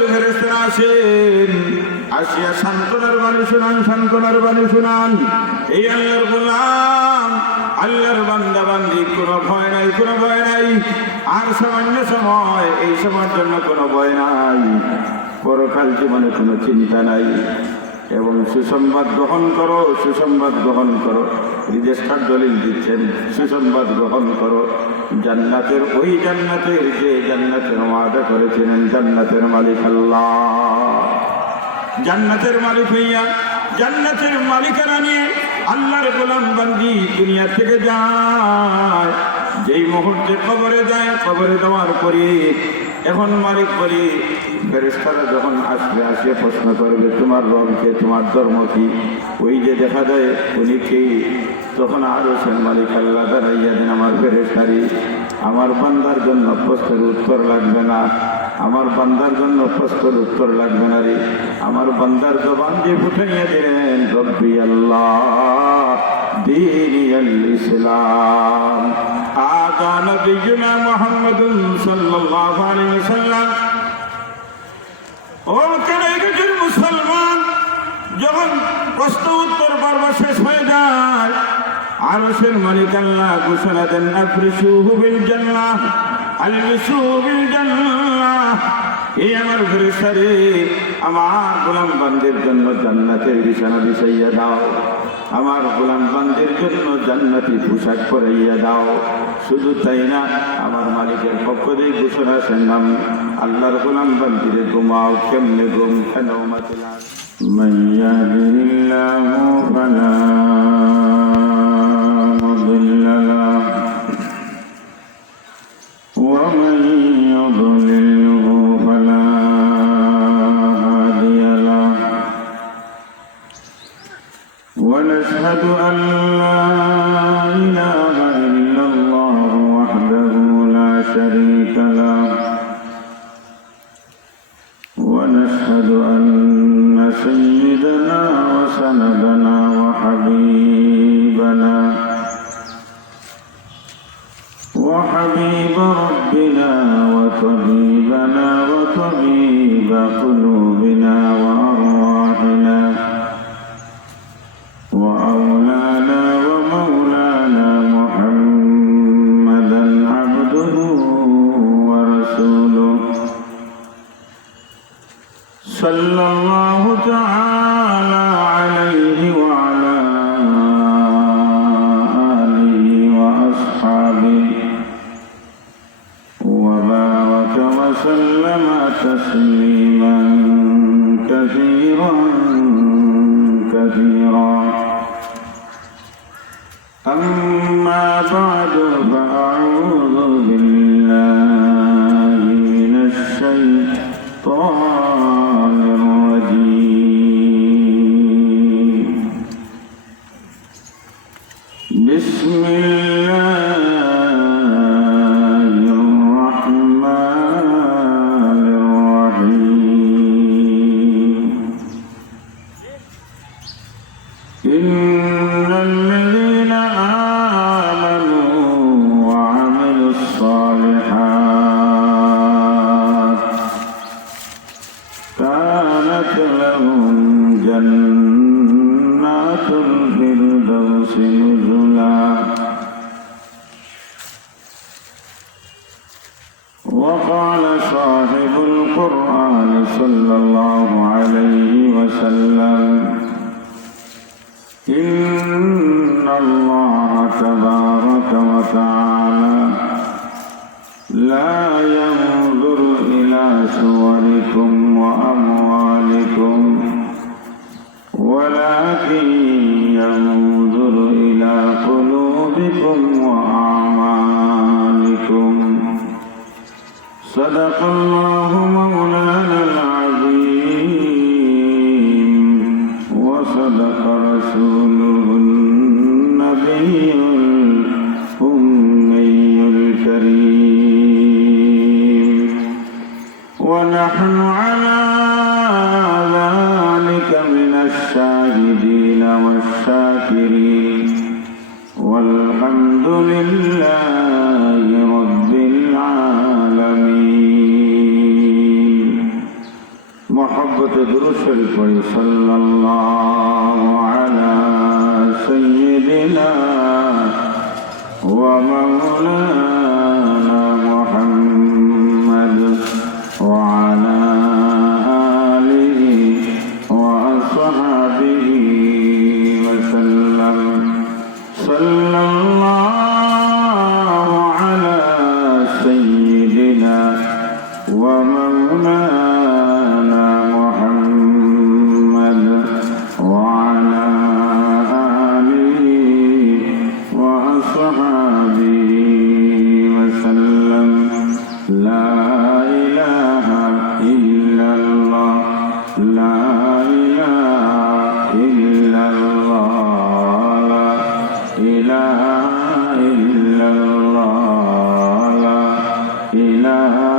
আল্লাহর ফেরেশতারা আসেন, আসিয়া সান্ত্বনার বাণী শোনান, সান্ত্বনার বাণী শোনান। এই আল্লাহর গোলাম, আল্লাহর বান্দা বান্দি, কোনো ভয় নাই, কোনো ভয় নাই। আর সামান্য সময়, এই সময়ের জন্য কোনো ভয় নাই, পরকাল জীবনে কোনো চিন্তা নাই। এবং সুসংবাদ গ্রহণ করো, সুসংবাদ গ্রহণ করো। রেজিস্টার দলিল দিচ্ছেন, সুসংবাদ গ্রহণ করো। জান্নাতের, ওই জান্নাতের যে জান্নাতের ওয়াদা করেছিলেন, জান্নাতের মালিক আল্লাহ। জান্নাতের মালিক হইয়া, জান্নাতের মালিকানা নিয়ে আল্লাহর গোলাম বান্দি দুনিয়া থেকে যায়। যেই মুহূর্তে কবরে যায়, কবরে দেওয়ার পরে এখন মালিক বলি, ফেরেশতারা যখন আসবে, আসে প্রশ্ন করবে, তোমার রবকে, তোমার ধর্ম কি? ওই যে দেখা যায় উনি কে? তখন আরো সে মালিক আল্লাহ দাঁড়াইয়া দেন, আমার ফেরেশতারি, আমার বান্দার জন্য প্রশ্নের উত্তর লাগবে না, আমার বান্দার জন্য প্রশ্নের উত্তর লাগবে না রে। আমার বান্দার জবান যে ফুটাইয়া দিলেন, রব্বি আল্লাহ দীনিয়াল ইসলাম। আতা নবিয়ুনা মুহাম্মাদুন সাল্লাল্লাহু আলাইহি ওয়াসাল্লাম। ও কানাইগের মুসলমান, যখন প্রশ্ন উত্তর পর্ব শেষ হয়ে যায়, আরশের মালিক আল্লাহ ঘোষণা দেন, আফরিশুহু বিল জান্নাহ, আলবিসুহু বিল জান্নাহ। এই আমার ফেরেশতারে, আমার গোলাম বান্দির জন্য জান্নাতের বিছানা বিছাইয়া দাও, আমার গোলাম বান্দির জন্য জান্নাতি পোশাক পরাইয়া দাও। শুধু তাই না, আমার মালিকের পক্ষ দিয়ে ঘোষণা শুনলাম, আল্লাহর গোলাম বান্দিরে ঘুমাও। কেমনে ঘুম? কেন মাতিলা মান ইয়াহদিহিল্লাহু ফালা মুদিল্লা লাহু ওয়া মান ইউদ্লিলহু ফালা হাদিয়া লাহু। ونشهد أن لا إله إلا الله وحده لا شريك له، ونشهد أن سيدنا وسندنا وحبيبنا وحبيب ربنا وطبيبنا وطبيب قلوبنا وأرواحنا وأولانا ومولانا محمدا عبده ورسوله، صلى الله تعالى عليه وعلى آله وأصحابه وبارك وسلم تسليما كثيرا كثيرا. أما بعد، فأعوذ بالله من الشيطان الرجيم. بسم الله الرحمن الرحيم. إن الذين آمنوا وعملوا الصالحات كانت لهم جنات الفردوس نزلا. وقال صاحب القرآن صلى الله عليه وسلم: إن الله تبارك وتعالى لا ينظر إلى صوركم وأموالكم، ولكن ينظر إلى قلوبكم وأعمالكم. صدق الله مولانا العظيم، وصدق رسوله النبي الأمي الكريم. ونحن على ذلك من الشاهدين والشاكرين، والحمد لله رب العالمين. মহব্বতে দুরূদ শরীফ পড়ি। সাল্লাল্লাহু আলা সাইয়্যিদিনা ওয়া মাওলানা মুহাম্মদ ওয়া আলা আলিহি ওয়া আসহাবিহি ওয়া সাল্লাম। সাল্লাল্লাহু আলা সাইয়্যিদিনা ওয়া মাওলানা মুহাম্মদ ওয়া আলা আলিহি ওয়া আসহাবিহি ওয়া সাল্লাম। লা ইলাহা ইল্লাল্লাহ, লা ইলাহা ইল্লাল্লাহ, লা ইলাহা ইল্লাল্লাহ, লা ইলাহা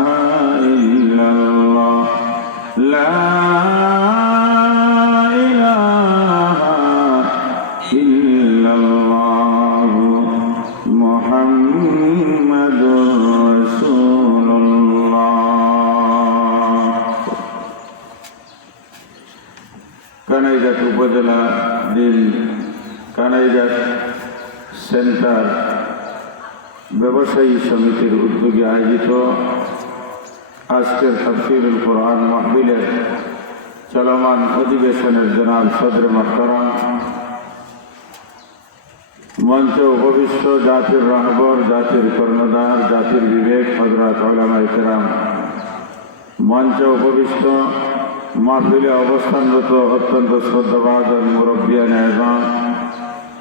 ইল্লাল্লাহ, লা ইলাহা ইল্লাল্লাহ, মুহাম্মাদুর রাসূলুল্লাহ। কানাইঘাট উপজেলা দিন কানাইঘাট সেন্টার ব্যবসায়ী সমিতির উদ্যোগে আয়োজিত আজকের তাফসীরুল কোরআন মাহফিলের চলমান অধিবেশনের জনাব সদর মুহতারাম, মঞ্চ উপবিষ্ট জাতির রাহবর, জাতির কর্ণধার, জাতির বিবেক হযরত উলামায়ে কেরাম, মঞ্চ উপবিষ্ট মাহফিলে অবস্থানরত অত্যন্ত শ্রদ্ধাভাজন মুরব্বিয়ান ইমাম,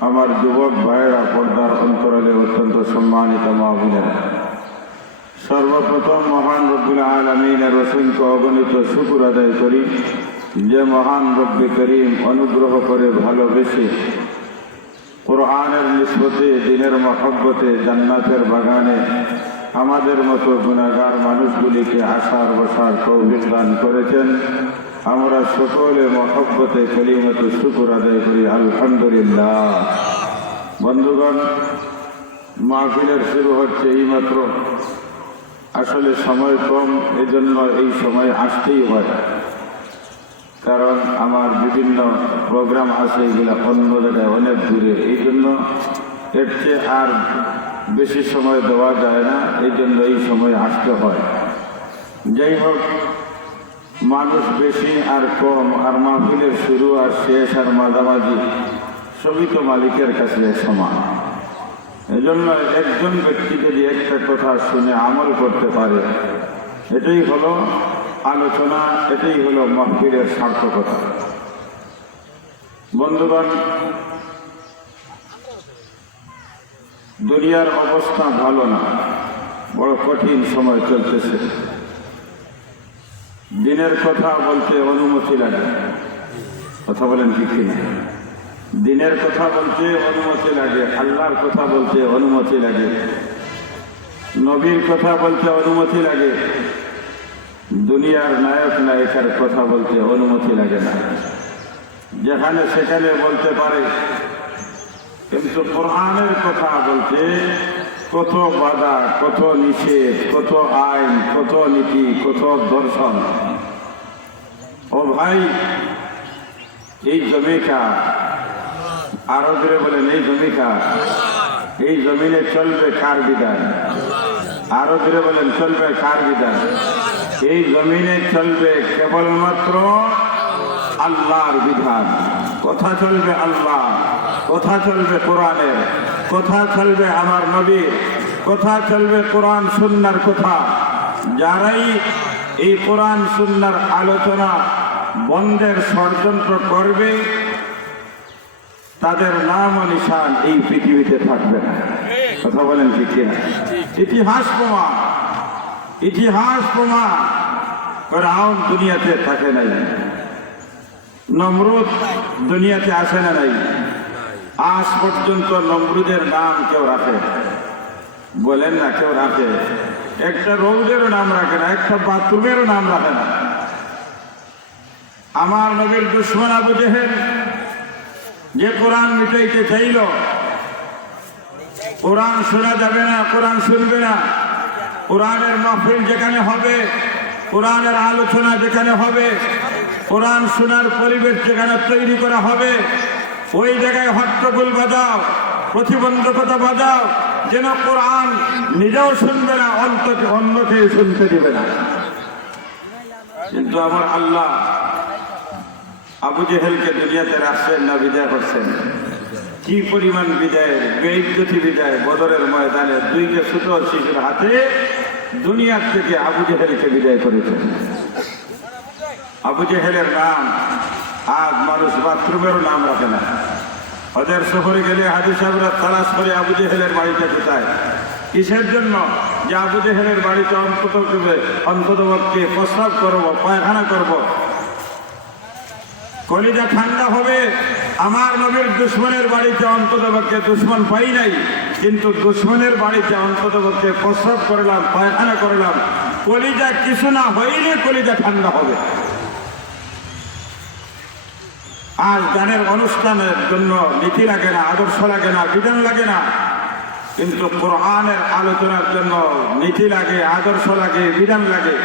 আমার যুবক ভাইয়েরা, পর্দার অন্তরালে অত্যন্ত সম্মানিত মা-বোনেরা, সর্বপ্রথম মহান রব্বুল আলামিনের অসংখ্য অগণিত শুকর আদায় করি যে মহান রব্বি করিম অনুগ্রহ করে ভালোবেসে কোরআনের নিসবতে, দ্বীনের মহব্বতে, জান্নাতের বাগানে আমাদের মতো গুনাহগার মানুষগুলিকে আসার বসার তৌফিক দান করেছেন। আমরা সকলে মহব্বতে কালিমাতু শুকর আদায় করি আলহামদুলিল্লাহ। বন্ধুগণ, মাহফিলের শুরু হচ্ছে এইমাত্র। আসলে সময় কম, এজন্য এই সময় আসতেই হয়, কারণ আমার বিভিন্ন প্রোগ্রাম আছে, এগুলো অন্য জায়গায় অনেক দূরে, এই জন্য এর চেয়ে আর বেশি সময় দেওয়া যায় না, এই জন্য এই সময় আসতে হয়। যাই হোক, মানুষ বেশি আর কম, আর মাহফিলের শুরু আর শেষ আর মাঝামাঝি সবই তো মালিকের কাছে সমান। এজন্য একজন ব্যক্তি যদি একটা কথা শুনে আমল করতে পারে, এটাই হলো আলোচনা, এটাই হলো মাহফিলের সার্থকতা। বন্ধুগণ, দুনিয়ার অবস্থা ভালো না, বড় কঠিন সময় চলতেছে। দিনের কথা বলতে অনুমতি লাগে, কথা বলেন ঠিক কিনা? দিনের কথা বলতে অনুমতি লাগে, আল্লাহর কথা বলতে অনুমতি লাগে, নবীর কথা বলতে অনুমতি লাগে, দুনিয়ার নায়ক নায়িকার কথা বলতে অনুমতি লাগে না। যেখানে সেখানে বলতে পারে, কিন্তু কোরআনের কথা বলতে কত বাধা, কত নিষেধ, কত আইন, কত নীতি, কত দর্শন। ও ভাই, এই জমিকা আরো ধরে বলেন, এই জমিকা, এই জমিনে চলবে কার বিধান? আরো ধরে বলেন, চলবে কার বিধান? এই জমিনে চলবে কেবলমাত্র আল্লাহর বিধান। কথা চলবে আল্লাহ, কথা চলবে কোরআনের, কথা চলবে আমার নবীর, কথা চলবে কোরআন সুন্নাহর কথা। যারাই এই কোরআন সুন্নাহর আলোচনা বন্ধের ষড়যন্ত্র করবে, তাদের নাম ও নিশান এই পৃথিবীতে থাকবে না। কথা বলেন ঠিক কিনা? ইতিহাস প্রমাণ, ইতিহাস প্রমাণ। ফিরআউন দুনিয়াতে থাকে নাই, নমরুদ দুনিয়াতে আসে না নাই। আজ পর্যন্ত নমরুদের নাম কেউ রাখে? বলেন না, কেউ রাখে? একটা রৌদেরও নাম রাখে না, একটা বাথরুমেরও নাম রাখে না। আমার নবীর দুশমন আবু জেহেল যে কোরআন মিটাইতে চাইল, কোরআন শোনা যাবে না, কোরআন শুনবে না, কোরআনের মাহফিল যেখানে হবে, কোরআনের আলোচনা যেখানে হবে, কোরআন শোনার পরিবেশ যেখানে তৈরি করা হবে, ওই জায়গায় হট্টগোল বাজাও, প্রতিবন্ধকতা বাজাও, যেন কোরআন নিজেও শুনবে না, অন্যকে শুনতে দিবে না। কিন্তু আমার আল্লাহ আবু জেহেলকে দুনিয়াতে রাখছেন না বিদায় করছেন? কি পরিমাণ বিদায়ের বেইজ্জতি বিদায়! বদরের ময়দানে দুইটা ছোট শিশুর হাতে দুনিয়ার থেকে আবু জেহেলকে বিদায় করেছেন। আবু জেহেলের নাম আজ মানুষ বাথরুমেরও নাম রাখে না। ওদের শহরে গেলে হাজি সাহেবরা তালাশ করে আবু জেহেলের বাড়িটা কোথায়, কিসের জন্য? যে আবু জেহেলের বাড়িতে অন্ততপক্ষে প্রস্রাব করব, পায়খানা করব, কলিজা ঠান্ডা হবে। আমার নবীর দুশ্মনের বাড়িতে অন্ততপক্ষে দুশ্মন পাই নাই, কিন্তু দুশ্মনের বাড়িতে অন্ততপক্ষে প্রস্রাব করলাম, পায়খানা করলাম, কলিজা কিছু না হইলে কলিজা ঠান্ডা হবে। আজ গানের অনুষ্ঠানের জন্য নীতি লাগে না, আদর্শ লাগে না, বিধান লাগে না, কিন্তু কোরআনের আলোচনার জন্য নীতি লাগে, আদর্শ লাগে, বিধান লাগে।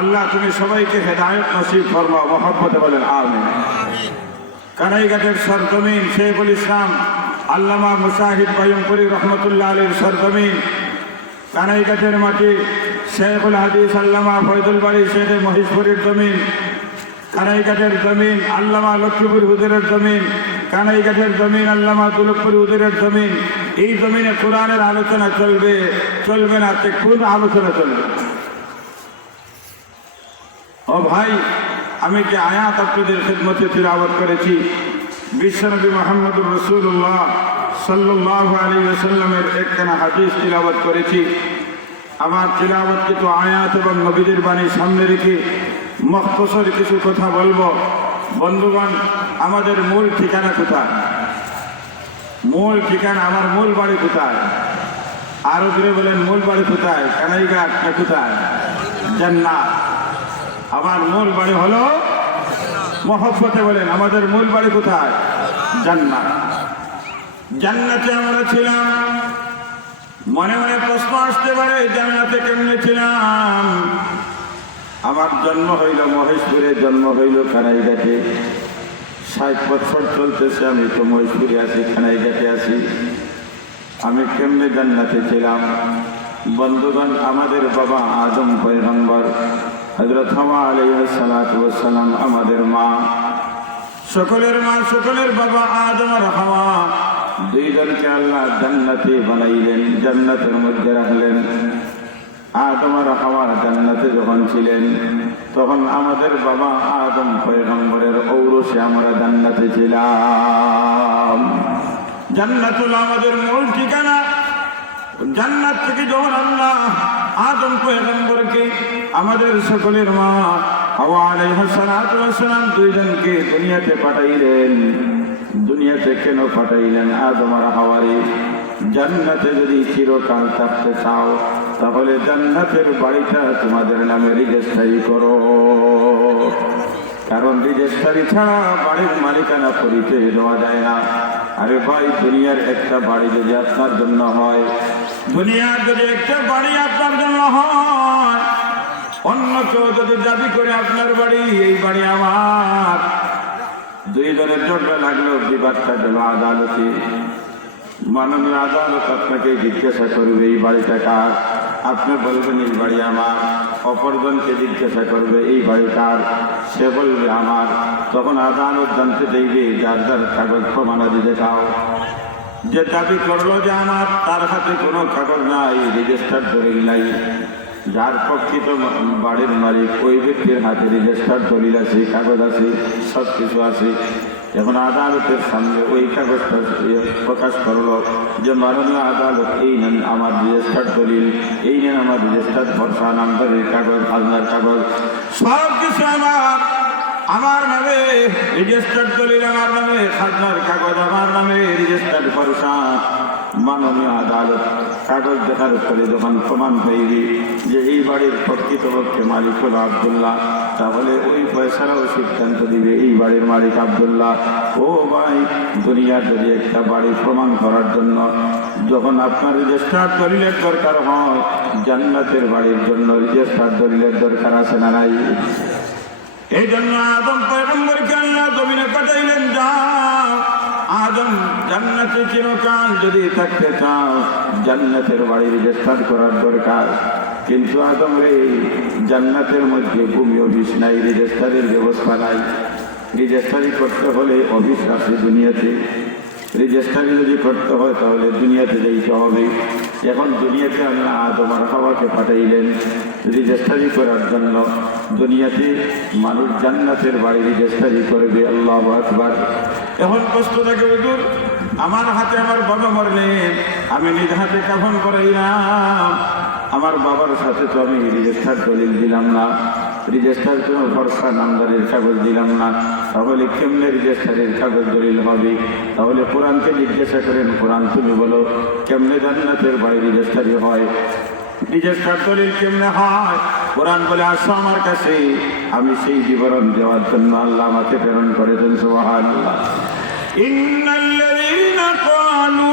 আল্লাহ তুমি সবাইকে হেদায়েত নসিব ফরমাও, মহব্বতে বলেন আমিন। কানাইঘাটের সরজমিন শেখুল ইসলাম আল্লামা মুসাহিদ কাইয়ুমপুরী রহমতুল্লাহ আলীর সরজমিন, কানাইঘাটের মাটি শেখুল হাদিস আল্লামা ফয়জুল বাড়ি শেখে মহিষপুরীর জমিন, কানাইঘাটের জমিন আল্লামা লক্ষ্মীপুর হুজুরের জমিন, কানাইঘাটের জমিন আল্লামা দুলুকপুর হুজুরের জমিন। এই জমিনে কোরআনের আলোচনা চলবে, চলবে না কোন আলোচনা চলবে? ও ভাই, আমি যে আয়াত আপনাদের খিদমতে তিলাওয়াত করেছি, বিশ্বনবী মুহাম্মদুর রাসূলুল্লাহ সাল্লাল্লাহু আলাইহি ওয়াসাল্লামের একখানা হাদিস তিলাওয়াত করেছি। আমার তিলাওয়াতকৃত আয়াত এবং নবীদের বাণী সামনে রেখে মুখতসর কিছু কথা বলবো। বন্ধুগণ, আমাদের মূল ঠিকানা কোথায়? মূল ঠিকানা, আমার মূল বাড়ি কোথায়? আরো জোরে বলেন, মূল বাড়ি কোথায়? কানাইঘাট না কোথায়? জান্নাত। আমার মূল বাড়ি হলো মহব্বতে বলেন, আমাদের মূল বাড়ি কোথায়? জান্নাত। জান্নাতে আমরা ছিলাম। মনে মনে প্রশ্ন আসতে পারে, জান্নাতে কেমনে ছিলাম? আমার জন্ম হইল মহেশপুরে, জন্ম হইল কানাইঘাটে। 60 বছর চলতেছে আমি তো মহেশপুরে আছি, কানাইঘাটে আছি। আমি কেমনে জান্নাতে ছিলাম? বন্ধুগণ, আমাদের বাবা আদম পয়গম্বর হযরত হাওয়া আলাইহিস সালাতু ওয়াস সালাম, আমাদের মা, সকলের মা, সকলের বাবা আদম আর হাওয়া, দুইজনকে আল্লাহ জান্নাতে বানাইলেন, জান্নাতের মধ্যে রাখলেন। আদম আর হাওয়া জান্নাতে যখন ছিলেন, তখন আমাদের বাবা আদম পয়গম্বরের ঔরসে আমরা জান্নাতে ছিলাম। জান্নাতুল আমাদের মূল ঠিকানা। জান্নাত থেকে যখন আল্লাহ আদম পয়গম্বরকে, আমাদের সকলের মা হাওয়া আলাইহিস সালাতু ওয়াস সালাম, দুইজনকে দুনিয়াতে পাঠাইলেন। দুনিয়াতে কেন পাঠাইলেন? আদম আর হাওয়ারে জান্নাতে যদি চিরকাল থাকতে চাও, তাহলে জান্নাতের বাড়িটা তোমাদের নামে রেজিস্ট্রি করো। কারণ রেজিস্ট্রি ছাড়া বাড়ির মালিকানা পরিচয় দেওয়া যায় না। আরে ভাই, দুনিয়ার একটা বাড়ি যদি আপনার জন্য হয়, দুনিয়ার যদি একটা বাড়ি আপনার জন্য হয়, অন্য কেউ যদি দাবি করে আপনার বাড়ি, এই বাড়ি আমার, দুই জনের ঝগড়া লাগলো, বিবাদটা গেল আদালতে। মাননীয় আদালত আপনাকে জিজ্ঞাসা করবে এই বাড়িটা কার, আপনি বলবেন এই বাড়ি আমার। অপরজনকে জিজ্ঞাসা করবে এই বাড়ি কার, সে বলবে আমার। তখন আদালত জানতে চাইবে যার যার কাগজ প্রমাণাদি দেখাও। যে দাবি করলো যে আমার, তার হাতে কোনো কাগজ নাই, রেজিস্টার দলিল নাই। যার প্রকৃত বাড়ির মালিক, ওই ব্যক্তির হাতে রেজিস্টার দলিল আছে, কাগজ আছে, সব কিছু আছে। এখন আদালতের সামনে ওই কাগজটা প্রকাশ করলো যে মাননীয় আদালত, এই নেন আমার রেজিস্টার দলিল, এই নেন আমার রেজিস্টার ভরসা নাম্বারের কাগজ, খাজনার কাগজ, সব কিছু আমার নামে, রেজিস্টার দলিল আমার নামে, খাজনার কাগজ আমার নামে, রেজিস্টার ভরসা। মাননীয় আদালত কাগজ দেখার পরে যখন প্রমাণ পাইবে যে এই বাড়ির প্রকৃতপক্ষে মালিক হল আব্দুল্লাহ, তাহলে ওই পয়সারাও সিদ্ধান্ত দিবে এই বাড়ির মালিক আব্দুল্লাহ। ও ভাই, দুনিয়ার যদি একটা বাড়ি প্রমাণ করার জন্য যখন আপনার রেজিস্টার দলিলের দরকার হয়, জান্নাতের বাড়ির জন্য রেজিস্টার দলিলের দরকার আছে না নাই? এই জন্য আদম পয়গম্বরকে আল্লাহ জমিনে পাঠাইলেন, যাও আদম জান্নাতে চিরকাল যদি থাকতে চাও জান্নাতের বাড়ি রেজিস্টার করার দরকার। কিন্তু আদম রে, জান্নাতের মধ্যে ভূমি অফিস নাই, রেজিস্টারের ব্যবস্থা নাই। রেজিস্টারি করতে হলে অফিস আছে দুনিয়াতে, রেজিস্টারি যদি করতে হয় তাহলে দুনিয়াতে যেতে হবে। এখন দুনিয়াতে আল্লাহ আদম আর হাওয়াকে পাঠাইলেন রেজিস্টারি করার জন্য। দুনিয়াতে মানুষ জান্নাতের বাড়ি রেজিস্টারি করবে। আল্লাহু আকবার। এখন প্রশ্ন থাকে, হুজুর আমার হাতে আমার বাবা মরলেন, আমি নিজ হাতে কাফন করাইলাম, আমার বাবার সাথে তো আমি রেজিস্টার দলিল দিলাম না, রেজিস্টার কোনো ভরসা নামদারের কাগজ দিলাম না, তাহলে কেমনে রেজিস্টারের কাগজ দলিল হবে? তাহলে কোরআনকে জিজ্ঞাসা করেন, কোরআন তুমি বলো কেমনে জান্নাতের বাড়ি রেজিস্টারি হয়, রেজিস্টার দলিল কেমনে হয়? কোরআন বলে, আসো আমার কাছে, আমি সেই বিবরণ দেওয়ার জন্য আল্লাহ আমাকে প্রেরণ করেছেন। সুবহানাল্লাহ। ইন্নাল্লাযীনা ক্বালু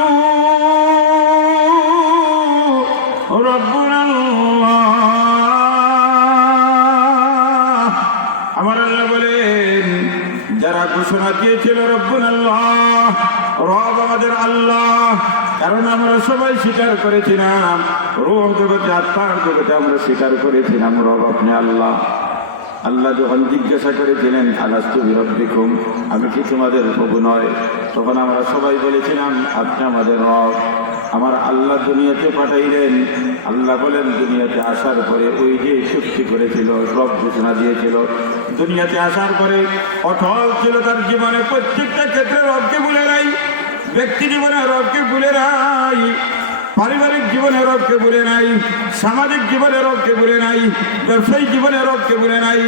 রাব্বুনাল্লাহ, আমার আল্লাহ বলেন যারা ঘোষণা দিয়েছিল রব্বুনাল্লাহ, রব আমাদের আল্লাহ, কারণ আমরা সবাই স্বীকার করেছিলাম, রূহ জগতে আত্মার জগতে আমরা স্বীকার করেছিলাম রব আপনি আল্লাহ। আল্লাহ যখন জিজ্ঞাসা করেছিলেন আলাস্তু বিরব্বিকুম, আমি কি তোমাদের প্রভু নয়? তখন আমরা সবাই বলেছিলাম আপনি আমাদের রব। আমার আল্লাহ দুনিয়াতে পাঠাইলেন। আল্লাহ বলেন দুনিয়াতে আসার পরে ওই যে চুক্তি করেছিল, রব ঘোষণা দিয়েছিল, দুনিয়াতে আসার পরে অটল ছিল তার জীবনে, প্রত্যেকটা ক্ষেত্রে রবকে ভুলে নাই, ব্যক্তি জীবনে রবকে ভুলে নাই, পারিবারিক জীবনে রবকে ভুলে নাই, সামাজিক জীবনে রবকে ভুলে নাই, ব্যবসায়িক জীবনে রবকে ভুলে নাই,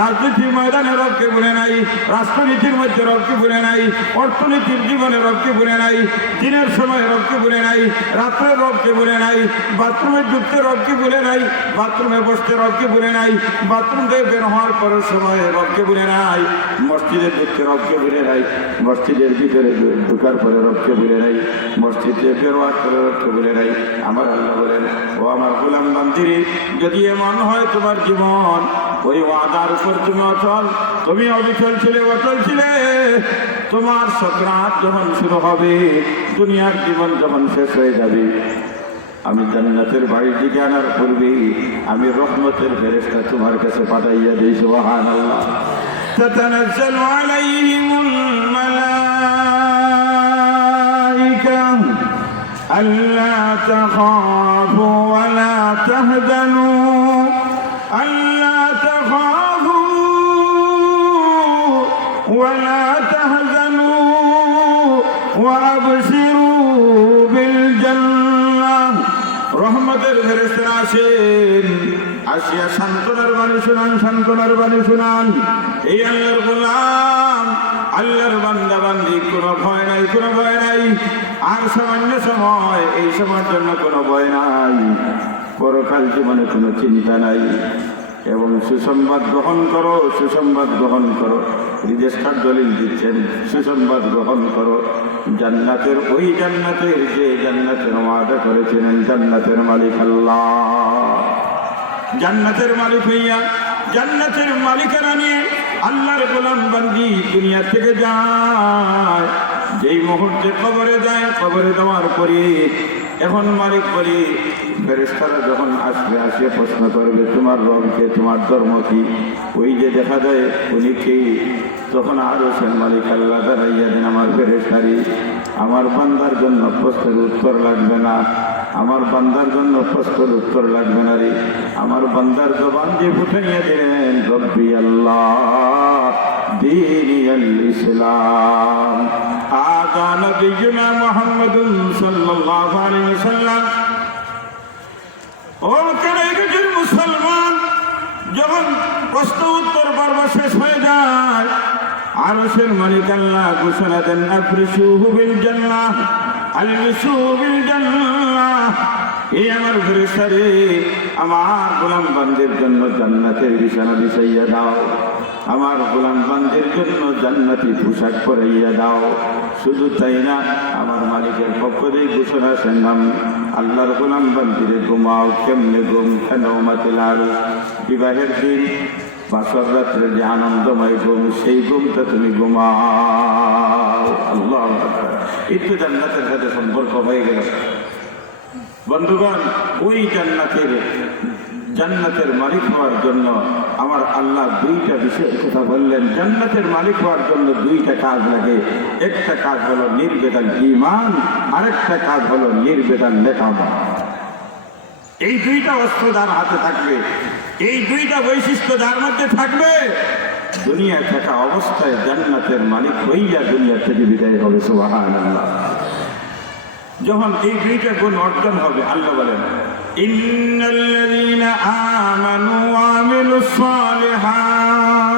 রাজনীতির ময়দানে রবকে ভুলে নাই, রাষ্ট্রনীতির মধ্যে রবকে ভুলে নাই, অর্থনীতির জীবনে রবকে ভুলে নাই, দিনের সময় রবকে ভুলে নাই, রাত্রে রবকে ভুলে নাই, বাথরুমে ঢুকতে রবকে ভুলে নাই, বাথরুমে বসতে রবকে ভুলে নাই, বাথরুম থেকে বের হওয়ার পরের সময় রবকে ভুলে নাই, মসজিদে ঢুকতে রবকে ভুলে নাই, মসজিদের ভিতরে ঢুকার পরে রবকে ভুলে নাই, মসজিদে বের হওয়ার পরে রবকে ভুলে নাই। আমার আল্লাহ বলেন, ও আমার গোলাম বান্দিরে, যদি এমন হয় তোমার জীবন ওই ওয়াদার উপর তুমি অচল, তুমি অবিচল ছিলে, অচল ছিলে, তোমার সকরাত যখন শুরু হবে, দুনিয়ার জীবন যখন শেষ হয়ে যাবে, আমি জান্নাতের বাড়ির দিকে আনার পূর্বে আমি রহমতের ফেরেশতা তোমার কাছে পাঠাইয়া দিই। সুবহানাল্লাহ। তাতানাজ্জালু আলাইহিমুল মালাইকা আল্লা তাখাফু ওয়া লা তাহজানু, আল্লা তাখাফু ওয়া লা তাহজানু ওয়া আবশিরু বিল জান্নাহ। রহমতের ফেরেশতারা আসেন, আসিয়া সান্ত্বনার বাণী শোনান, সান্ত্বনার বাণী শোনান। এই আল্লাহর গোলাম, আল্লাহর বান্দা বান্দি, কোনো ভয় নাই, কোনো ভয় নাই। আর সামান্য সময়, এই সময়ের জন্য কোনো ভয় নাই, পরকাল জীবনে কোনো চিন্তা নাই। এবং সুসংবাদ গ্রহণ করো, সুসংবাদ গ্রহণ করো, রেজিস্টার দলিল দিচ্ছেন, সুসংবাদ গ্রহণ করো। জান্নাতের, ওই জান্নাতের যে জান্নাতের ওয়াদা করেছিলেন, জান্নাতের মালিক আল্লাহ। জান্নাতের মালিক হইয়া জান্নাতের মালিকানা নিয়ে আল্লাহর গোলাম বান্দি দুনিয়া থেকে যায়। যেই মুহূর্তে কবরে যায়, কবরে দেওয়ার পরে এখন মালিক বলি, ফেরেশতারা যখন আসবে, আসিয়ে প্রশ্ন করবে তোমার রবকে, তোমার ধর্ম কি? ওই যে দেখা যায় উনি কে? তখন আরো সেন মালিক আল্লাহ দাঁড়াইয়া দেন, আমার ফেরেশতারি, আমার বান্দার জন্য প্রশ্নের উত্তর লাগবে না, আমার বান্দার জন্য প্রশ্নের উত্তর লাগবে না রে। আমার বান্দার জবান যে ফুটে নিয়ে দিলেন, রব্বি আল্লাহ দীনিয়াল ইসলাম। আদা নবিয়ুনা মুহাম্মাদুন সাল্লাল্লাহু আলাইহি ওয়াসাল্লাম। ও কেরাইগের মুসলমান, যখন প্রশ্ন উত্তর পর্ব শেষ হয়ে যায়, আরশের মালিক আল্লাহ ঘোষণা দেন, আফরিশুহু বিল জান্নাহ, আলবিসুহু বিল জান্নাহ। এই আমার ফেরেশতারে, আমার গোলাম বান্দের জন্য জান্নাতের বিছানা বিছাইয়া দাও। আমার গোলাম বান্দির জন্য জান্নাতি পোশাক পরাইয়া দাও। শুধু তাই না, আমার মালিকের পক্ষ দিয়ে ঘোষণা শুনলাম, আল্লাহর গোলাম বান্দিরে ঘুমাও। কেমনে ঘুম? কেন মাতিলাল বিবাহের দিন বাসর রাত্রে যে আনন্দময় ঘুম, সেই ঘুমটা তুমি ঘুমাও। আল্লাহ, একটু জান্নাতের সাথে সম্পর্ক হয়ে গেল। বন্ধুগণ, ওই জান্নাতের মালিক হওয়ার জন্য আমার আল্লাহ দুইটা বিষয়ের কথা বললেন। জান্নাতের মালিক হওয়ার জন্য দুইটা কাজ লাগে। একটা কাজ হলো নির্বেদান ঈমান, আরেকটা কাজ হলো নির্বেদান নেকামত। এই দুইটা অস্ত্র যার হাতে থাকবে, এই দুইটা বৈশিষ্ট্য যার মধ্যে থাকবে, দুনিয়ায় থাকা অবস্থায় জান্নাতের মালিক হইয়া দুনিয়া থেকে বিদায় হবে। সুবহানাল্লাহ। যখন এই দুইটা গুণ অর্জন হবে, আল্লাহ বলেন, ইন্নাল্লাযীনা আমানু ওয়া আমিলুস সালিহাত,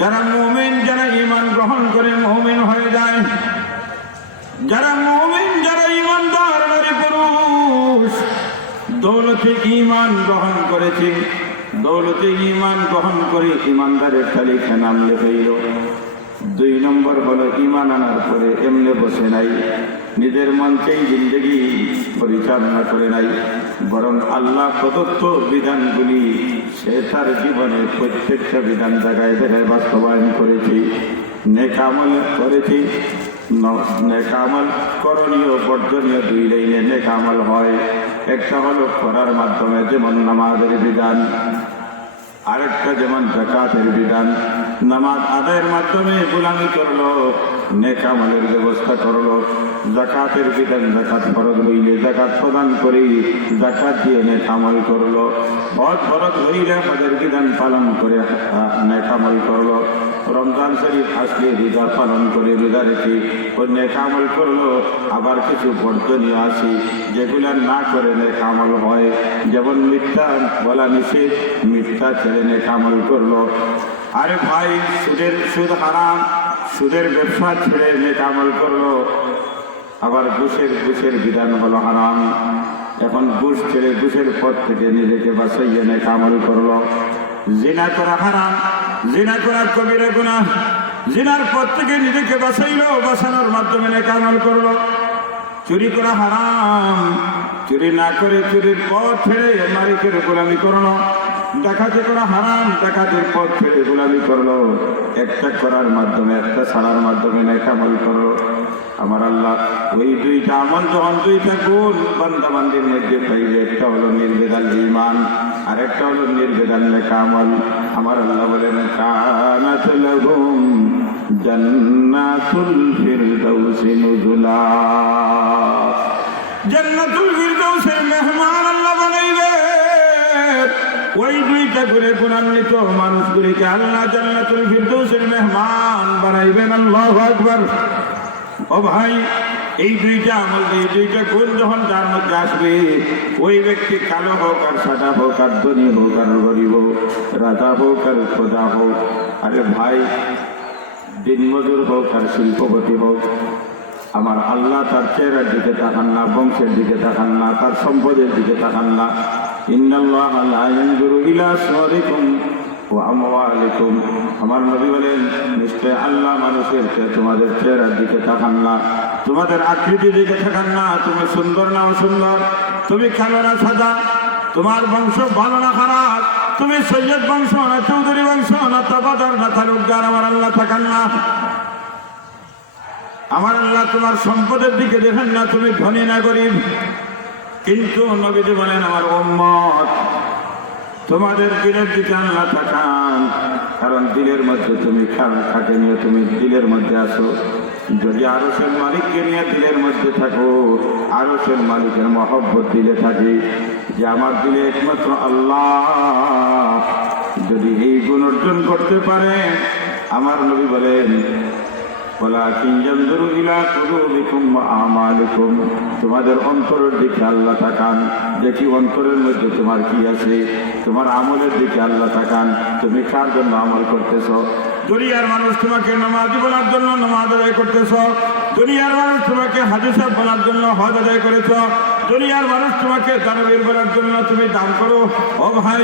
যারা মুমিন, যারা ঈমান গ্রহণ করে মুমিন হয়ে যায়, যারা মুমিন, যারা ঈমানদার নারী পুরুষ, দৌলতে ঈমান গ্রহণ করেছে, দৌলতে ঈমান গ্রহণ করে ঈমানদারের তালিকায় নাম লেখাইল। 2 নম্বর হলো ঈমান আনার পরে এমনি বসে নাই, নিজের মনকেই জিন্দেগি পরিচালনা করে নাই, বরং আল্লাহ প্রদত্ত বিধানগুলি সে তার জীবনে প্রত্যেকটা বিধান জায়গায় জায়গায় বাস্তবায়ন করেছে, নেক আমল করেছে। নেক আমল করণীয় বর্জনীয় 2 লাইনে নেক আমল হয়। একটা হলো করার মাধ্যমে, যেমন নামাজের বিধান, আরেকটা যেমন যাকাতের বিধান। নামাজ আদায়ের মাধ্যমে গোলামি করলো, নেক আমলের ব্যবস্থা করলো। যাকাতের বিধান, যাকাত ফরজ হইলে যাকাত প্রদান করে যাকাত দিয়ে নেক আমল করলো। হজ ফরজ হইলে হজের বিধান পালন করে নেক আমল করলো। রমজান শরীফ আসলে রোজা পালন করে রোজা রেখে ও নেক আমল করলো। আবার কিছু বর্জনীয় আছে যেগুলা না করে নেক আমল হয়, যেমন মিথ্যা বলা নিষেধ, মিথ্যা ছেড়ে নেক আমল করলো। আরে ভাই, সুদ হারাম, সুদের ব্যবসা ছেড়ে নেক আমল করলো। আবার ঘুষের বিধান হলো হারাম, এখন ঘুষ ছেড়ে ঘুষের পথ থেকে নিজেকে বাঁচাইয়ে নেক আমল করলো। জিনা করা হারাম, জিনা করা কবিরা গুনাহ, জিনার পথ থেকে নিজেকে বাঁচাইলো, বাঁচানোর মাধ্যমে নেক আমল করলো। চুরি করা হারাম, চুরি না করে চুরির পথ ছেড়ে মালিকের গোলামি করলো। ডাকাতি করা হারাম, ডাকাতির পথ ছেড়ে গোলামি করলো। একটা করার মাধ্যমে, একটা ছাড়ার মাধ্যমে নেক আমল করলো। আমার আল্লাহ ওই দুইটা আমল, যখন দুইটা গুণ বান্দা বান্দির মধ্যে পাইবে, একটা হলো নির্বেদান ঈমান, আর একটা হলো নির্বেদান নেক আমল। আমার আল্লাহ বলেন, কানাত লাহুম জান্নাতুল ফিরদাউসি নুজুলা, জান্নাতুল ফিরদাউসের মেহমান আল্লাহ বানাইবে ওই দুইটা করে গুণান্বিত মানুষগুলিকে। আল্লাহ জান্নাতুল ফিরদাউসের মেহমান বানাইবেন। আল্লাহু আকবার। ও ভাই, এই দুইটা আমল, এই দুইটা গুণ যখন যার মধ্যে আসবে, ওই ব্যক্তি কালো হোক আর সাদা হোক, আর ধনী হোক আর গরিব হোক, রাজা হোক আর খোদা হোক, আরে ভাই দিনমজুর হোক আর শিল্পপতি হোক, আমার আল্লাহ তার চেহারার দিকে তাকান না, বংশের দিকে তাকান না, তার সম্পদের দিকে তাকান না। ইন্নাল্লাহা লা ইয়ানজুরু ইলা সুওয়ারিকুম ওয়া আমওয়ালিকুম, আমার নবী বলেন, নিশ্চয় আল্লাহ মানুষের তোমাদের চেহারার দিকে তাকান না, তোমাদের আকৃতির দিকে তাকান না। তুমি সুন্দর না অসুন্দর, তুমি কালো না সাদা, তোমার বংশ ভালো না খারাপ, তুমি সৈয়দ বংশ না চৌধুরী বংশ না তাবাদার না তালুকদার, আমার আল্লাহ তাকান না। আমার আল্লাহ তোমার সম্পদের দিকে দেখেন না, তুমি ধনী না গরিব। কিন্তু নবীজি বলেন, আমার উম্মত তোমাদের দিলের দিকে আল্লাহ তাকান, কারণ দিলের মধ্যে তুমি খাকে নিয়ে তুমি দিলের মধ্যে আসো। যদি আরশের মালিককে নিয়ে দিলের মধ্যে থাকো, আরশের মালিকের মহব্বত দিলে থাকে, যে আমার দিলে একমাত্র আল্লাহ, যদি এই গুণ অর্জন করতে পারে, আমার নবী বলেন, ওয়ালাকিন ইয়ানজুরু ইলা কুলুবিকুম ওয়া আমালিকুম, তোমাদের অন্তরের দিকে আল্লাহ তাকান, দেখি অন্তরের মধ্যে তোমার কি আছে। তোমার আমলের দিকে আল্লাহ তাকান, তুমি কার জন্য আমল করতেছ। দুনিয়ার মানুষ তোমাকে নামাজি বলার জন্য নামাজ আদায় করতেছ, দুনিয়ার মানুষ তোমাকে হাজি সাহেব বলার জন্য হজ আদায় করেছ, দুনিয়ার মানুষ তোমাকে দানবীর বলার জন্য তুমি দান করো। ও ভাই,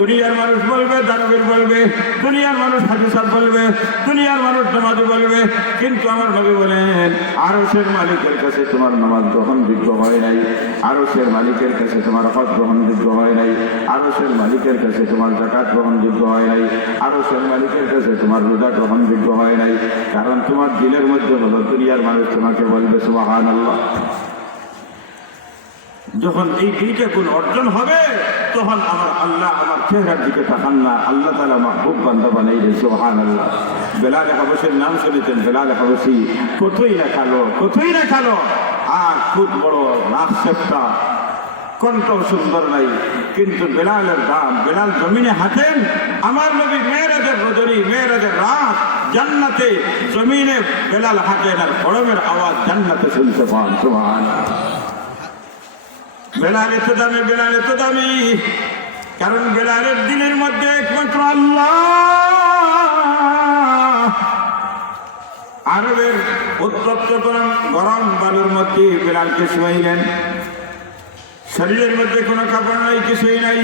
দুনিয়ার মানুষ বলবে দানবীর বলবে, দুনিয়ার মানুষ হাদিসাত বলবে, দুনিয়ার মানুষ নামাজি বলবে, কিন্তু আমার নবী বলেন আরশের মালিকের কাছে তোমার নামাজ গ্রহণযোগ্য হয় নাই, আরশের মালিকের কাছে তোমার হজ গ্রহণযোগ্য হয় নাই, আরশের মালিকের কাছে তোমার যাকাত গ্রহণযোগ্য হয় নাই, আরশের মালিকের কাছে তোমার রোজা গ্রহণযোগ্য হয় নাই। কারণ তোমার দিলের মধ্যে হলো দুনিয়ার মানুষ তোমাকে বলবে সুবহানাল্লাহ। যখন এই দুইটা গুণ অর্জন হবে তখন আমার আল্লাহ আমার চেহারার দিকে তাকান না, আল্লাহ তাআলা মাহবুব বান্দা বানাইলেন সুবহানাল্লাহ। বেলাল হাবশীর নাম শুনেছেন, বেলাল হাবশী কতই না খালো, কতই না খালো, আর খুব বড় নাকশেপটা, কণ্ঠ সুন্দর নাই, কিন্তু বেলালের দাম। বেলাল জমিনে হাঁটেন, আমার নবী মেরাজের রজনী, মেরাজের রাত জান্নাতে জমিনে বেলাল হাঁটেন আর গরমের আওয়াজ জান্নাতে শুনতে পান সুবহানাল্লাহ। বেলাল এত দামি, বেলাল এত দামি, কারণ বেলালের দিনের মধ্যে একমাত্র আল্লাহ। আরবের উত্তপ্ত গরম বালুর মধ্যে বেলালকে শুয়াইলেন, শরীরের মধ্যে কোনো কাপড় নাই, কিছুই নাই,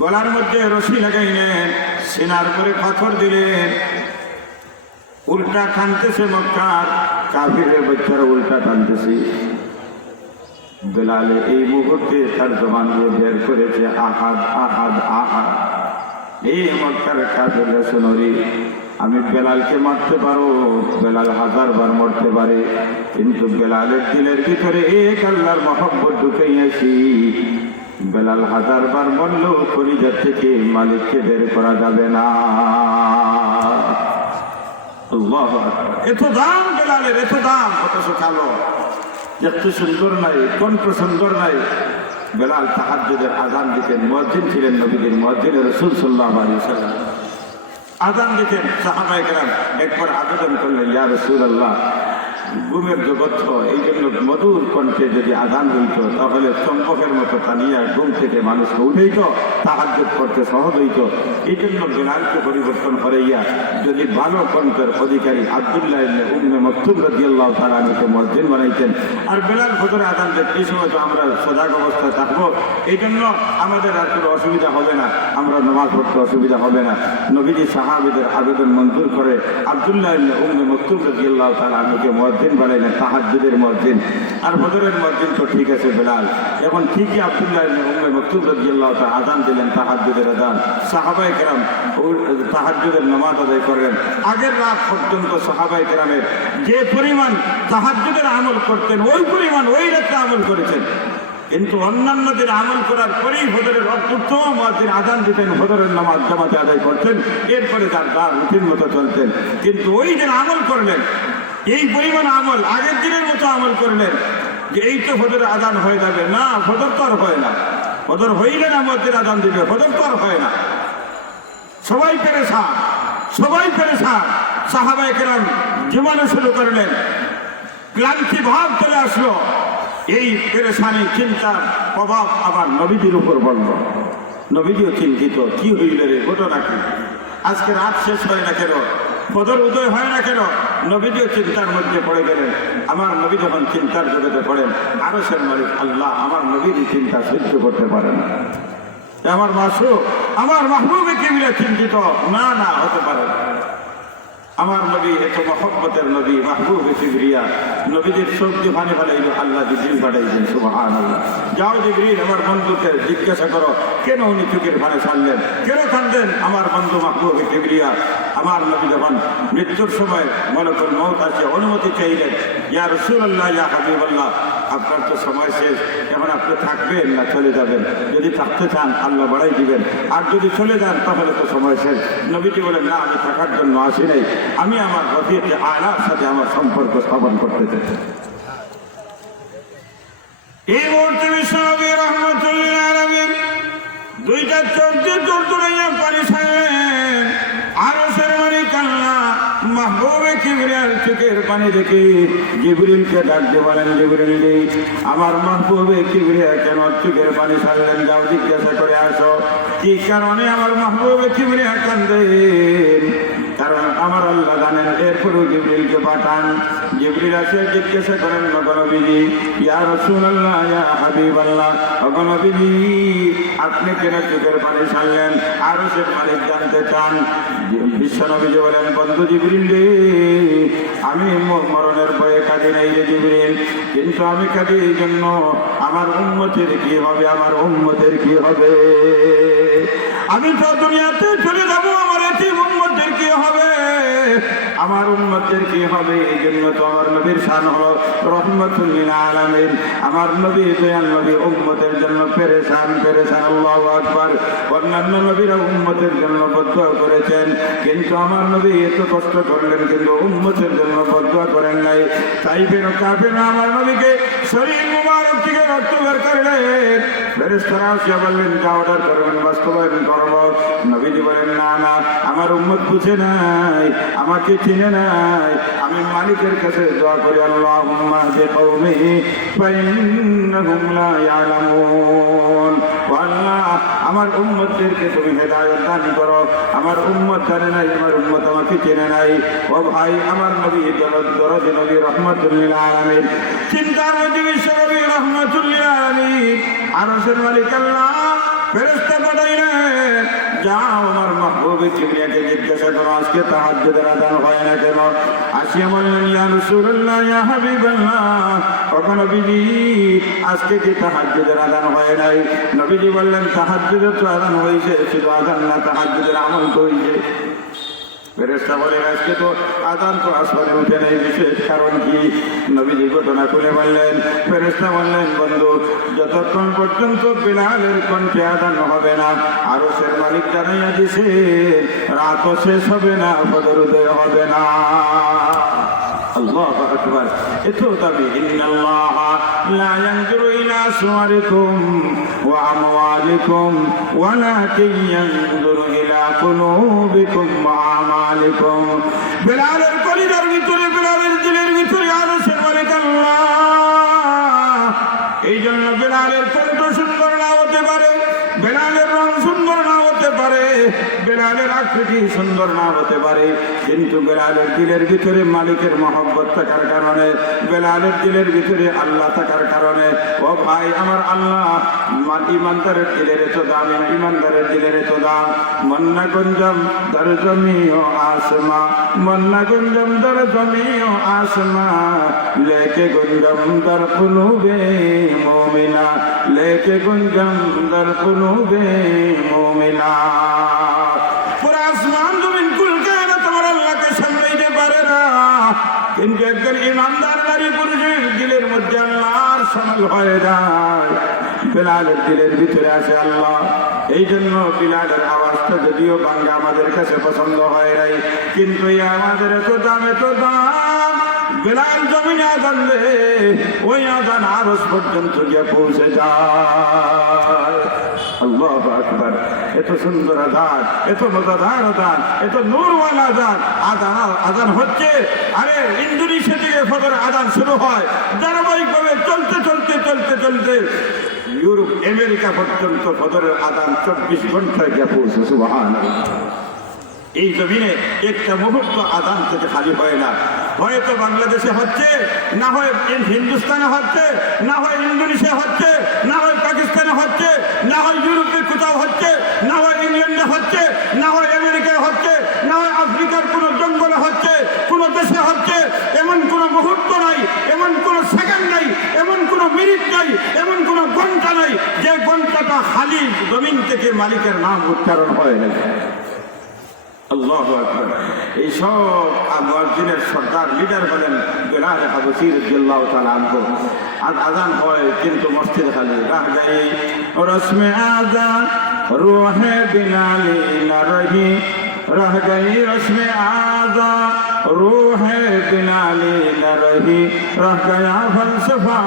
গলার মধ্যে রশি লাগাইলেন, সিনার করে পাথর দিলেন, উল্টা টানতেছে মক্কার কাফিরের বাচ্চারা উল্টা টানতেছে। বেলালে এই মুহূর্তে তার জবান দিয়ে বের করেছে আহাদ আহাদ আহাদ। এই মক্কার কাফিররা শুনরি, আমি বেলালকে মারতে পারো, বেলাল 1000 বার মরতে পারে, কিন্তু বেলালের দিলের ভিতরে এক আল্লাহর মহব্বত ঢুকাইয়াছি। বেলাল 1000 বার মরলেও কলিজা থেকে মালিককে বের করা যাবে না। আল্লাহু আকবার। এত দাম বেলালের, এত দাম, অথচ কালো, দেখতে সুন্দর নাই, কণ্ঠ সুন্দর নাই। বেলাল তাহাজ্জুদের আযান দিতেন, মুয়াজ্জিন ছিলেন নবীদের মুয়াজ্জিন রাসূল সাল্লাল্লাহু আলাইহি ওয়াসাল্লাম। আযান দিতেন, সাহাবায়ে কেরাম একবার আবেদন করলেন, ইয়া রাসূলুল্লাহ, ঘুমের জগৎ এই জন্য মধুর কণ্ঠে যদি আযান হইত তাহলে চম্পকের মতো টানিয়া ঘুম থেকে মানুষকে উঠেইত, তাহাজ্জুদ করতে সহজ হইত। এই জন্য বেলালকে পরিবর্তন করাইয়া যদি ভালো কণ্ঠের অধিকারী আব্দুল্লাহ ইবনে উম্মে মাকতুম রাদিয়াল্লাহু তাআলা আনহুকে মুয়াজ্জিন বানাইতেন। আর বেলাল ফজরের আযান দেন, এই সময় তো আমরা সজাগ অবস্থায় থাকবো, এই জন্য আমাদের আর কোনো অসুবিধা হবে না, আমরা নামাজ পড়তে অসুবিধা হবে না। নবীজি সাহাবীদের আবেদন মঞ্জুর করে আব্দুল্লাহ ইবনে উম্মে মাকতুম রাদিয়াল্লাহু তাআলা আনহুকে মুয়াজ্জিন বানাইলেন, তাহাজ্জুদের মুয়াজ্জিন। আর ফজরের মুয়াজ্জিন তো ঠিক আছে বেলাল, এখন ঠিকই আব্দুল্লাহ ইবনে উম্মে মাকতুম রাদিয়াল্লাহু তাআলা আযান দিলেন, তাহাজ্জুদের আযান। সাহাবায়ে কেরাম তাহাজ্জুদের নামাজ আদায় করলেন। আগের রাত পর্যন্ত সাহাবায়ে কেরামের যে পরিমাণ তাহাজ্জুদের আমল করতেন ওই পরিমাণ ওই রাতে আমল করেছেন, কিন্তু অন্যান্যদের আমল করার পরেই ফজরের প্রথম মুয়াজ্জিন আযান দিতেন, ফজরের নামাজ জামাতে আদায় করতেন, এরপরে তার রুটিন মতো চলতেন। কিন্তু ওই দিন আমল করলেন, এই পরিমাণ আমল আগের দিনের মতো আমল করলেন যে এই তো ফজরের আযান হয়ে যাবে, না ফজর তো আর হয় না, ফজর হইলে না মুয়াজ্জিন আযান দিবে, ফজর তো আর হয় না। সবাই পেরেশান, সবাই পেরেশান। সাহাবায়ে কেরাম জীবনে শুরু করলেন, ক্লান্তি ভাব চলে আসলো। এই পেরেশানি চিন্তার প্রভাব আবার নবীজির উপর বলল। নবীজিও চিন্তিত, কি হইল রে, ঘটনা কি, আজকে রাত শেষ হয় না কেন, ফজর উদয় হয় না কেন? নবীজিও চিন্তার মধ্যে পড়ে গেলেন। আমার নবী যখন চিন্তার জগতে পড়েন, আরশের মালিক আল্লাহ আমার নবীর চিন্তা সহ্য করতে পারে না। আমার মাসুক, আমার মাহবুবে কিবরিয়া চিন্তিত, না না হতে পারে না। আমার নবী এত মহব্বতের নবী, মাহবুবে কিবরিয়া, নবীজির চোখ দিয়ে পানি ফেলাইল, আল্লাহ জিবরিল পাঠাইলেন, সুবহানাল্লাহ। যাও জিবরিল, আমার বন্ধুকে জিজ্ঞাসা করো কেন উনি চোখের পানি ছাড়লেন, কেন কাঁদেন আমার বন্ধু মাহবুবে কিবরিয়া। আমার নবী যখন মৃত্যুর সময় মালাকুল মউত আসে, অনুমতি চাইলেন, ইয়া রাসূলুল্লাহ, ইয়া হাবিবাল্লাহ, আপনার তো সময় শেষ, এখন আপনি থাকবেন না চলে যাবেন? যদি থাকতে চান আল্লাহ বাড়াই দিবেন, আর যদি চলে যান তাহলে তো সময় শেষ। নবীজি বলেন, না, আমি থাকার জন্য আসি নাই, আমি আমার রফিকে আলার সাথে আমার সম্পর্ক স্থাপন করতে চাই। এই মুহূর্তে বিশ্বনবী রাহমাতুল্লিল আলামিন দুইটা চোখ দিয়ে জোরজোরাইয়া পানি ছাড়লেন। আরশের মালিক আল্লাহ মাহবুবে কিবরিয়ার চোখের পানি দেখে জিবরিলকে ডাক দিয়ে বলেন, জিবরিল রে, আমার মাহবুবে কিবরিয়া কেন চোখের পানি ছাড়লেন? যাও জিজ্ঞাসা করে আসো কি কারণে আমার মাহবুবে কিবরিয়া কাঁদেন। কারণ আমার আল্লাহ জানেন। এরপরও জিবরিলকে পাঠান। জিবরিল আসে জিজ্ঞাসা করেন, নবীজি, ইয়া রাসূলুল্লাহ, ইয়া হাবিবাল্লাহ, নবীজি আপনি কেন চোখের পানি ছাড়লেন? আরশের মালিক জানতে চান। বিশ্বনবীজি বলেন, বন্ধু জিবরিল রে, আমি মরণের ভয়ে কাঁদি নাই রে জিবরিল, কিন্তু আমি কাঁদি এই জন্য আমার উম্মতের কি হবে, আমার উম্মতের কি হবে। আমি তো দুনিয়াতে চলে যাবো, আমার এতিম উম্মতের কি হবে, আমার উম্মতের কি হবে। এই জন্য তো আমার নবীর শান হলো রহমাতুল লিল আলামিন। আমার নবী দয়াল নবী উম্মতের জন্য পেরেশান পেরেশান। আল্লাহু আকবার। অন্যান্য নবীরা উম্মতের জন্য বদদুয়া করেছেন, কিন্তু আমার নবী এত কষ্ট করলেন কিন্তু উম্মতের জন্য বদদুয়া করেন নাই। তাইফের কাফেররা আমার নবীকে শরীর মুবারক থেকে রক্ত বের করলেন। ফেরেশতারা এসে বললেন, যা অর্ডার করবেন বাস্তবায়ন করব। নবীজি বলেন, না না, আমার উম্মত বুঝে নাই, আমাকে চিনে নাই। আমি মালিকের কাছে দোয়া করি, আল্লাহুম্মা হদি কওমি ফাইন্নাহুম লা ইয়ালামুন। আল্লাহ, আমার উম্মতদেরকে তুমি হেদায়েত দান করো। আমার উম্মত জানে নাই, আমার উম্মত আমাকে চিনে নাই। ও ভাই, আমার নবী দরদ নবী রহমাতুল লিল আলামিন, চিন্তার মধ্যে বিশ্ব নবী রহমাতুল লিল আলামিন, আরশের মালিক আল্লাহ ফেরেশতা পাঠাইলেন, যাও আমার মাহবুবে কিবরিয়াকে জিজ্ঞাসা করো আজকে তাহাজ্জুদের আযান হয় না কেন। আসিয়া বললেন, ইয়া রাসূলুল্লাহ, ইয়া হাবিবাল্লাহ, কখন নবীজি আজকে কি তাহাজ্জুদের আযান হয় নাই? নবীজি বললেন, তাহাজ্জুদের তো আযান হয়েছে, শুধু আযান না, তাহাজ্জুদের আমল তো হয়েছে। ফেরেশতা বলে, আজকে তো আযান তো আসমানে উঠে নাই, বিশেষ কারণ কি? নবীজি ঘটনা খুলে বললেন। ফেরেশতা বললেন, বন্ধু, যতক্ষণ পর্যন্ত বিলালের কণ্ঠে আযান হবে না, আরশের মালিক জানাইয়া দিছে রাতও শেষ হবে না, ফজর উদয় হবে না। আল্লাহু আকবার। এতো দাবি, ইন্নাল্লাহ লা ইয়ানজুরু ইলা সুওয়ারিকুম ওয়া আমওয়ালিকুম ওয়ালাকিন ইয়ানজুরু ইলা কুলুবিকুম ওয়া আমালিকুম। বিলালের কলিজার ভিতরে, বিলালের দিলের ভিতরে আরশের মালিক আল্লাহ। এই জন্য বিলালের কণ্ঠ সুন্দর না হতে পারে, বিলালের রং সুন্দর না হতে পারে, বিলালের আকৃতি সুন্দর না হতে পারে, কিন্তু বিলালের দিলের ভিতরে মালিকের মহব্বত থাকার কারণে, বিলালের দিলের ভিতরে আল্লাহ থাকার কারণে, ও ভাই আমার আল্লাহ ইমানদারের দিলের এত দাম, ইমানদারের দিলের এত দাম। মন্না গুঞ্জম দর জমি ও আসমা, মন্না গুঞ্জম দর জমি ও আসমা, লেকে গুঞ্জম দর কুলুবে মুমিনা, লেকে গুঞ্জম দর কুলুবে মুমিনা। পুরা আসমান জমিন কুল কায়নাত তোমার আল্লাহকে সামলাইতে পারে না, কিন্তু একজন ইমানদার নারী পুরুষের দিলের মধ্যে আল্লাহর শামিল হয়ে যায়। বিলালের দিলের ভিতরে আসে আল্লাহ। এই জন্য বিলালের আওয়াজটা যদিও বাংলা আমাদের কাছে পছন্দ হয় নাই, কিন্তু এই আমাদের এত দাম, এত দাম। বিলাল জমিনে আযান দেয়, ওই আযান আরশ পর্যন্ত গিয়ে পৌঁছে যায়। আল্লাহু আকবার। এত সুন্দর আযান, এত মজাদার আযান, এত নূরওয়ালা আযান। আযান হচ্ছে, আরে ইন্দোনেশিয়া থেকে ফজর আযান শুরু হয়, ধারাবাহিকভাবে চলতে চলতে চলতে চলতে ইউরোপ আমেরিকা পর্যন্ত ফজরের আযান 24 ঘন্টায় গিয়ে পৌঁছে। সুবহানাল্লাহ। এই জমিনে একটা মুহূর্ত আযান থেকে খালি হয় না। হয়তো বাংলাদেশে হচ্ছে, না হয় হিন্দুস্তানে হচ্ছে, না হয় ইন্দোনেশিয়া হচ্ছে, না হয় পাকিস্তানে হচ্ছে, না হয় ইউরোপে কোথাও হচ্ছে, না হয় ইংল্যান্ডে হচ্ছে, না হয় আমেরিকায় হচ্ছে, না হয় আফ্রিকার কোনো জঙ্গলে হচ্ছে, কোনো দেশে হচ্ছে। এমন কোনো মুহূর্ত নাই, এমন কোনো সেকেন্ড নাই, এমন কোনো মিনিট নাই, এমন কোনো ঘন্টা নাই যে ঘন্টাটা খালি জমিন থেকে মালিকের নাম উচ্চারণ হয় না। আল্লাহু আকবার। এই সব মুয়াজ্জিনের সর্দার লিডার হলেন বিলাল হাবশী রাদিয়াল্লাহু তাআলা আনহু। আর আযান হয় কিন্তু মসজিদ খালি রাহ গই, রসমে আযান রূহে বিলালি না রহি, রাহ গই রসমে আযান রূহে বিলালি না রহি, রাহ গয়া ফলসফা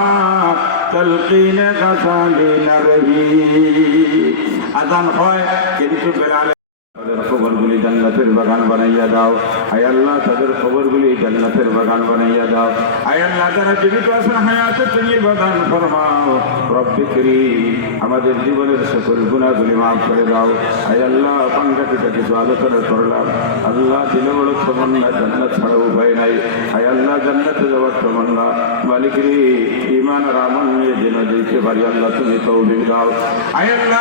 তলকিন গজালি না রহি। আযান হয় কিন্তু বিলাল কবরগুলি জান্নাতের বাগান বানাইয়া দাও। আয় আল্লাহ তাদের কবরগুলি জান্নাতের বাগান বানাইয়া দাও। আয় আল্লাহ যারা জীবিত আছেন হায়াতে তৈয়্যিবা দান ফরমাও। রব্বে করিম আমাদের জীবনের সকল গুনাহগুলি মাফ করে দাও। আয় আল্লাহ পাঙ্গাটিটা কিছু আলোচনা করলাম, আল্লাহ দিলে বড় তমন্না জান্নাত ছাড়া উপায় নাই। আয় আল্লাহ জান্নাতে যাওয়ার তমন্না মালিক রে ঈমান আর আমল নিয়ে যেন যেতে পারি আল্লাহ তুমি তৌফিক দাও। আয় আল্লাহ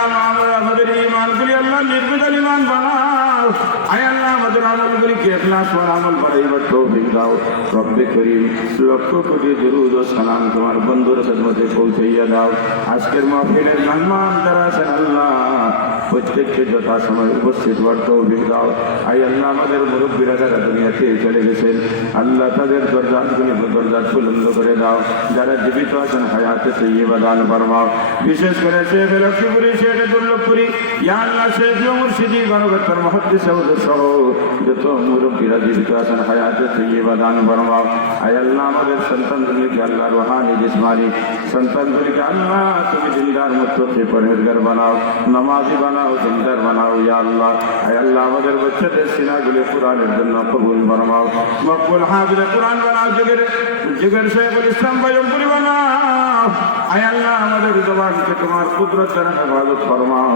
আমাদের ঈমানগুলি আল্লাহ নির্বিধান ঈমান বানাও। আয় আল্লাহ আমাদের আমলগুলিকে ইখলাস ওয়ালা আমল বানাইবার তৌফিক দাও। রব্বে করিম লক্ষ কোটি দুরূদ ও সালাম তোমার বন্ধুর খেদমতে পৌঁছাইয়া দাও। আজকের মাহফিলের মেহমান যারা আছেন আল্লাহ প্রত্যেককে যথাসময় উপস্থিত হওয়ার তৌফিক দাও। আয় আল্লাহ আমাদের মুরব্বীরা যারা দুনিয়াতে চলে গেছেন আল্লাহ তাদের দরজা বুলন্দ করে দাও। যারা জীবিত আছেন হায়াতে তৈয়্যিবা দান ফরমাও। বিশেষ করে শেখ লক্ষ্মীপুরি, শেখ দুর্লভপুরি, ইয়া আল্লাহ শেখ মুর্শিদি গণগত্তর মুহাদ্দিস সহ যত মুরব্বীরা জীবিত আছেন হায়াতে তৈয়্যিবা দান ফরমাও। আয় আল্লাহ আমাদের সন্তানগুলিকে আল্লাহ রুহানি জিসমানি সন্তানগুলিকে আল্লাহ তুমি দিনদার মুত্তাকি পরহেজগার বানাও, নামাজি বানাও, দিনদার বানাও ইয়া আল্লাহ। আয় আল্লাহ আমাদের বাচ্চাদের সিনাগুলি কুরআনের জন্য কবুল ফরমাও, মকবুল হাফিজ কুরআন বানাও, যুগের শেখুল ইসলাম বয়মপুরি বানাও। আয় আল্লাহ আমাদের জবানকে তোমার কুদরত দ্বারা হেফাজত ফরমাও।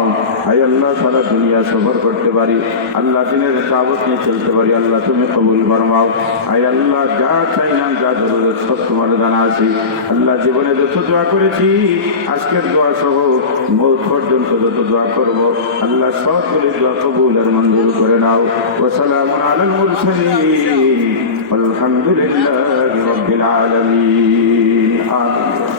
আয় আল্লাহ সারা দুনিয়া সফর করতে পারি, আল্লাহ দিনের দাওয়াত নিয়ে চলতে পারি, আল্লাহ তুমি কবুল ফরমাও। আয় আল্লাহ যা চাইলাম যা জরুরত সব তোমার জানা আছি আল্লাহ। জীবনে যত দোয়া করেছি আজকের দোয়া সহ মৌত পর্যন্ত যত দোয়া করব আল্লাহ সবগুলি দোয়া কবুল আর মঞ্জুর করে নাও। ওয়া সালামুন আলাল মুরসালিন আলহামদুলিল্লাহি রাব্বিল আলামিন। আমিন।